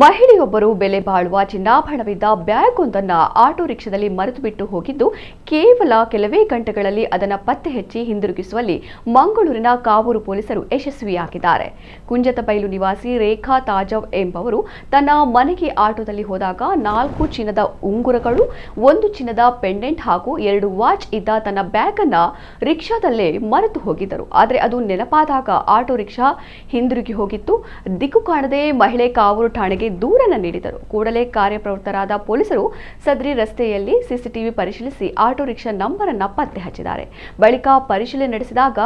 ಮಹಿಳೆಯೊಬ್ಬರು ಬೆಲೆ ಬಾಳುವ ಚಿನ್ನಾಭರಣವಿದ್ದ ಬ್ಯಾಗ್ ಒಂದನ್ನು ಆಟೋ ರಿಕ್ಷಾದಲ್ಲಿ ಮರೆತು ಬಿಟ್ಟು ಹೋಗಿದ್ದು ಕೇವಲ ಕೆಲವೇ ಗಂಟೆಗಳಲ್ಲಿ ಅದನ್ನು ಪತ್ತೆ ಹಚ್ಚಿ ಹಿಂದಿರುಗಿಸುವಲ್ಲಿ ಮಂಗಳೂರಿನ ಕಾವೂರು ಪೊಲೀಸರು ಯಶಸ್ವಿಯಾಗಿದ್ದಾರೆ. ಕುಂಜತಬೈಲು ನಿವಾಸಿ ರೇಖಾ ತಾಜವ್ ಎಂಬವರು ತನ್ನ ಮನೆಗೆ ಆಟೋದಲ್ಲಿ ಹೋದಾಗ 4 ಚಿನ್ನದ ಉಂಗುರಗಳು, 1 ಚಿನ್ನದ ಪೆಂಡೆಂಟ್ ಹಾಗೂ 2 ವಾಚ್ ಇದ್ದ ತನ್ನ ಬ್ಯಾಗ್ ಅನ್ನು ರಿಕ್ಷಾದಲ್ಲೇ ಮರೆತು ಹೋಗಿದ್ದರು. ಆದರೆ ಅದು ನೆನಪಾದಾಗ ಆಟೋ ರಿಕ್ಷಾ ಹಿಂದಿರುಗಿ ಹೋಗಿತ್ತು. ದಿಕ್ಕು ಕಾಣದೆ ಮಹಿಳೆ ಕಾವೂರು ಠಾಣೆಗೆ ದೂರನ್ನು ನೀಡಿದರು. ಕೂಡಲೇ ಕಾರ್ಯಪ್ರವೃತ್ತರಾದ ಪೊಲೀಸರು ಸದರಿ ರಸ್ತೆಯಲ್ಲಿ ಸಿಸಿಟಿವಿ ಪರಿಶೀಲಿಸಿ ಆಟೋ ರಿಕ್ಷಾ ನಂಬರ್ ಅನ್ನು ಪತ್ತೆ ಹಚ್ಚಿದ್ದಾರೆ. ಬಳಿಕ ಪರಿಶೀಲನೆ ನಡೆಸಿದಾಗ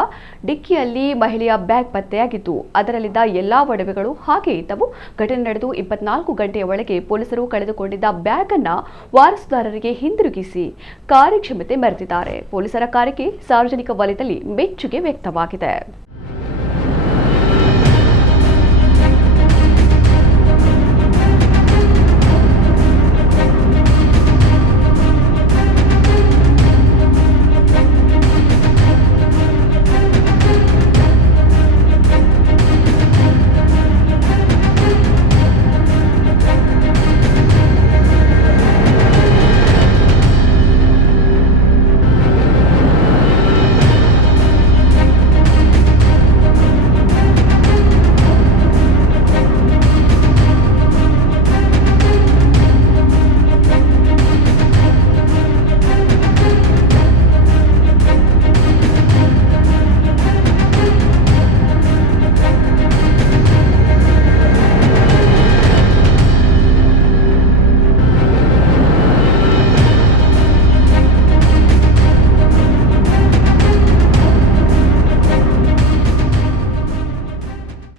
ಡಿಕ್ಕಿಯಲ್ಲಿ ಮಹಿಳೆಯ ಬ್ಯಾಗ್ ಪತ್ತೆಯಾಗಿದ್ದು ಅದರಲ್ಲಿದ್ದ ಎಲ್ಲಾ ಒಡವೆಗಳು ಹಾಗೆ ಇದ್ದವು. ಘಟನೆ ನಡೆದು 24 ಗಂಟೆಯ ಒಳಗೆ ಪೊಲೀಸರು ಕಳೆದುಕೊಂಡಿದ್ದ ಬ್ಯಾಗ್ ಅನ್ನು ವಾರಸುದಾರರಿಗೆ ಹಿಂದಿರುಗಿಸಿ ಕಾರ್ಯಕ್ಷಮತೆ ಮೆರೆದಿದ್ದಾರೆ. ಪೊಲೀಸರ ಕಾರ್ಯಕ್ಕೆ ಸಾರ್ವಜನಿಕ ವಲಯದಲ್ಲಿ ಮೆಚ್ಚುಗೆ ವ್ಯಕ್ತವಾಗಿದೆ.